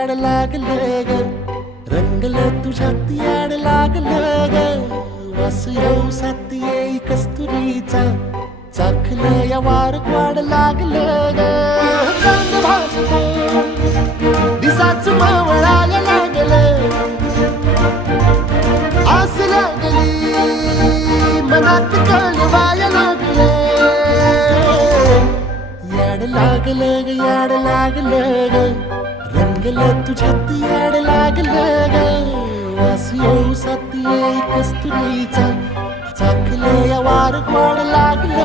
याड लागलं ग, रंगलं तुझ्यात याड लागलं ग. वास येऊ साथ येई कस्तुरीचा, चाखलं या वार वाढ लागलं ग. चांद भासतो दिसाच मावळायला लागलं, आस लागली मनात कळवायला लागलं. याड लागलं ग, याड लागलं ग, रंगलं तुझ्यात याड लागलं ग. वास येऊ साथ येई कस्तुरीचा, चाखलं या वार वाढ लागलं.